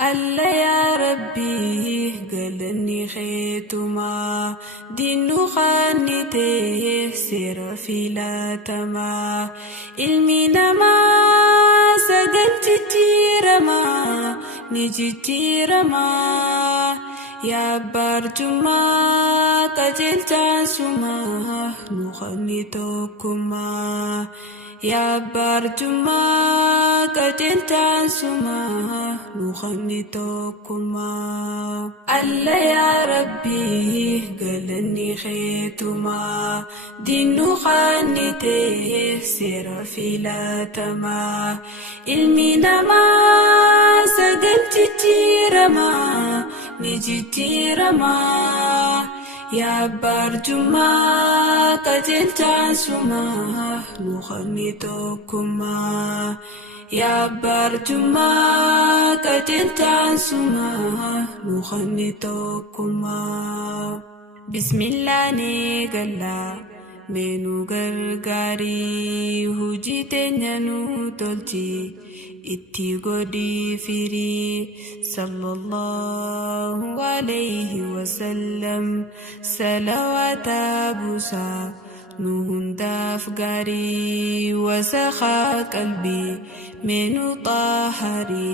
الله يا ربي قلني خيتما دينو خانته سير في لاتما علمنا ما سجلت تيرما نجي تيرما يا برجما كجلت سما نخني توكما يا برجما كجلت سما نخني توكما الله يا ربي قلني خيتما دينو خانته سير في لاتما علمنا ما سجلت تيرما نجي تيرما يا برجما كجلت سما نخني توكما يا برجما كجلت سما نخني توكما بسم الله نيغلا منو غرغاري هجيتي نانو تولتي itti godhi firi sallallahu alayhi wasallam salawata busa nu hundaaf gaarii wasakha qalbi menu tahari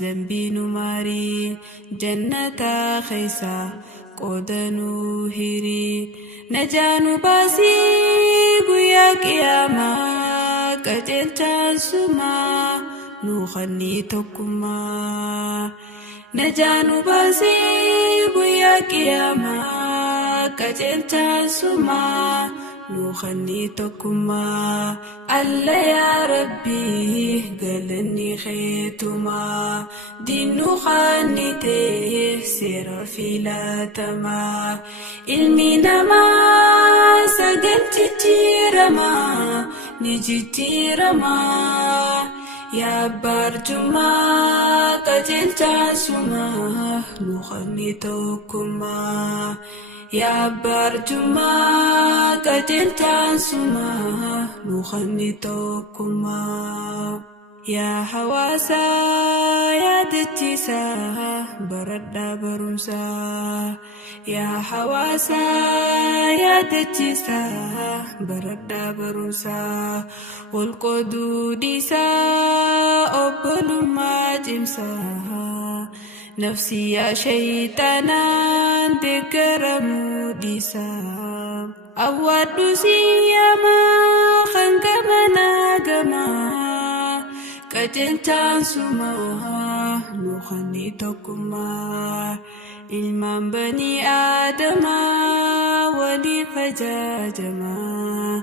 zambi nu mari jannata khaysa qodanu hiri najanu basi guya qiyama qajelcha suma نخني توكما نجانو باسي بيا قياما كجلت سما نخني توكما الله يا ربي قلني خيتما دينو خانته سير في لاتما علمنا ما سجلت تيرما نجي تيرما يا برجما كجلت سما نخني توكما يا برجما كجلت سما نخني توكما يا حواسا يا دتيسا برد برمسا يا حواسا يا دتيسا برد برمسا والقدود سا أبل ما جمسا نفسي يا شيطانا ذكر موديسا أود سيما خنقمنا قما كجلت سما نخني توكما إلمان بني آدم ولي فجاجما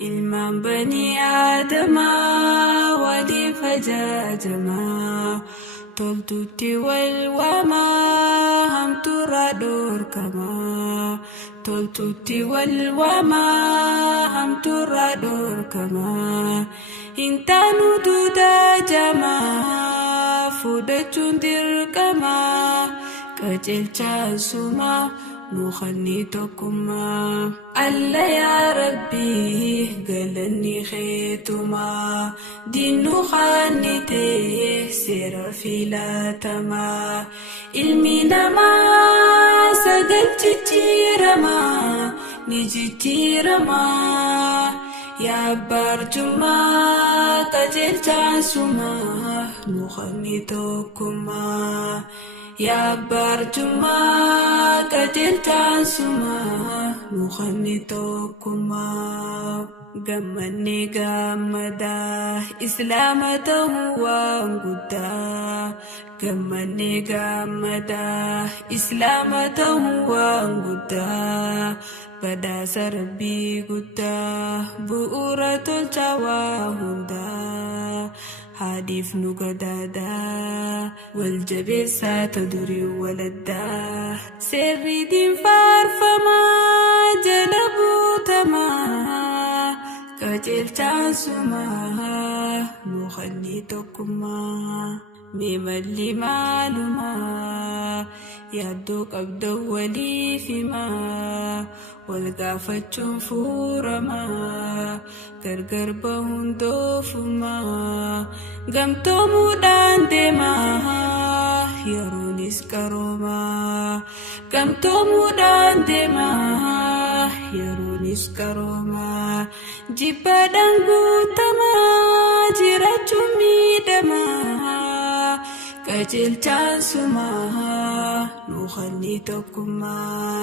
إلمان بني آدم ولي فجاجما تلتوتي والوما هم ترادور كما تلتوتي والوما هم ترادور كما إنتانو دودا جما فودتون دير كما كجلتا سما نخني توكما الله يا ربي قلني خيتما دينو خانته سير في لاتما علمنا ما سجلت تيرما نجي تيرما يا برجما كجلت سما نخني توكما يا برجما كجلت سما نخني توكما غمني غمدا إسلامته وانقدا غمني غمدا إسلامته وانقدا بدا سربي قدا بؤرة الجواهندا حديث نقدادا والجبسة تدري ولدا سري دين فارفما جلبو تما كجلت سما نخني توكما مملي معلوما يدوك أبدو ولي فيما والقافة فورما gargar bahun dofuma gamto mudan dema yeroonis qaroomaa gamtoomuudhaan deemaa yeroonis qaroomaa jibbaadhaan guutamaa jiraachuun miidhamaa qajeelchaan sumaa nu kennii tokkummaa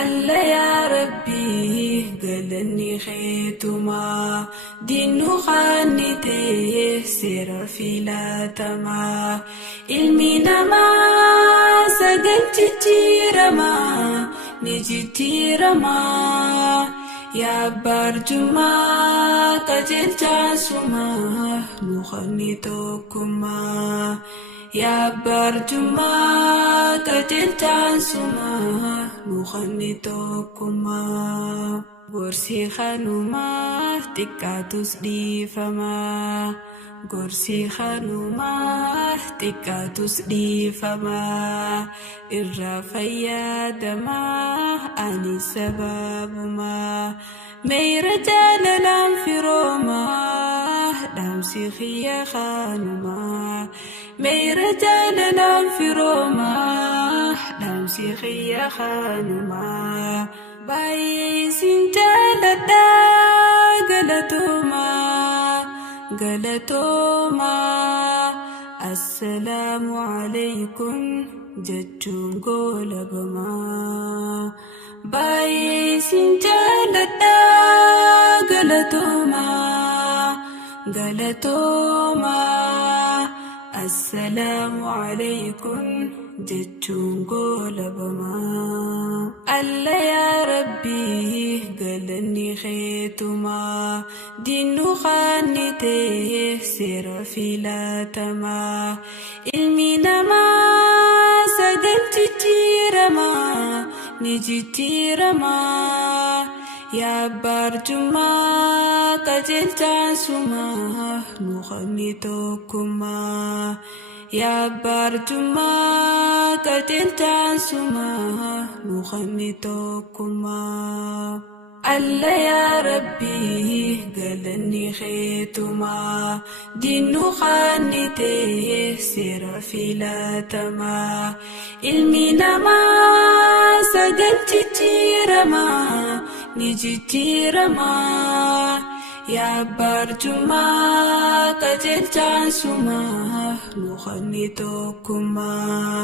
alla yaa rabbii galanni keetumaa diinnu kennitee seera filatamaa ilmi namaa sagal jijjiiramaa ni jijjiiramaa yaa barjumaa qajeelchaan sumaa nu kennii tokkummaa yaa barjumaa qajeelchaan sumaa nu kennii tokkummaa gorsi kanumaa xiqqaatus dhiifamaa gorsi kanumaa xiqqaatus dhiifamaa irraa fayyadamaa ani sababumaa meeyra jaalalaan firoomaa dhaamsi kiyya kanumaa meeyra jaalalaan firoomaa dhaamsi kiyya kanumaa baay'ee sin jaaladhaa galatoomaa galatoomaa assalaamu alaykum jechuun goolabamaa baay'ee sin jaaladhaa galatoomaa galatoomaa assalaamu alaykum jechuun goolabamaa alla yaa rabbii galanni keetumaa diinnu kennitee seera filatamaa ilmi namaa sagal jijjiiramaa ni jijjiiramaa yaa barjumaa qajeelchaan sumaa nu kennii tokkummaa yaa barjumaa qajeelchaan sumaa nu kennii tokkummaa alla yaa rabbii galanni keetumaa diinnu kennitee seera filatamaa ilmi namaa sagal jijjiiramaa ni jijjiiramaa yaa barjumaa qajeelchaan sumaa nu kennii tokkummaa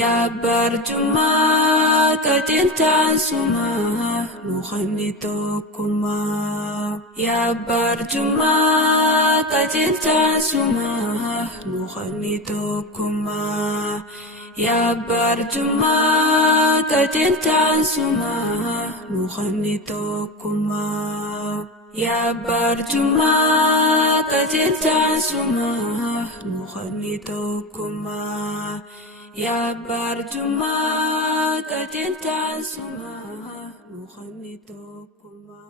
yaa barjumaa qajeelchaan sumaa nu kennii tokkummaa yaa barjumaa qajeelchaan sumaa nu kennii tokkummaa yaa barjumaa qajeelchaan sumaa nu kennii tokkummaa yaa barjumaa qajeelchaan sumaa nu kennii tokkummaa yaa barjumaa qajeelchaan sumaa nu kennii tokkummaa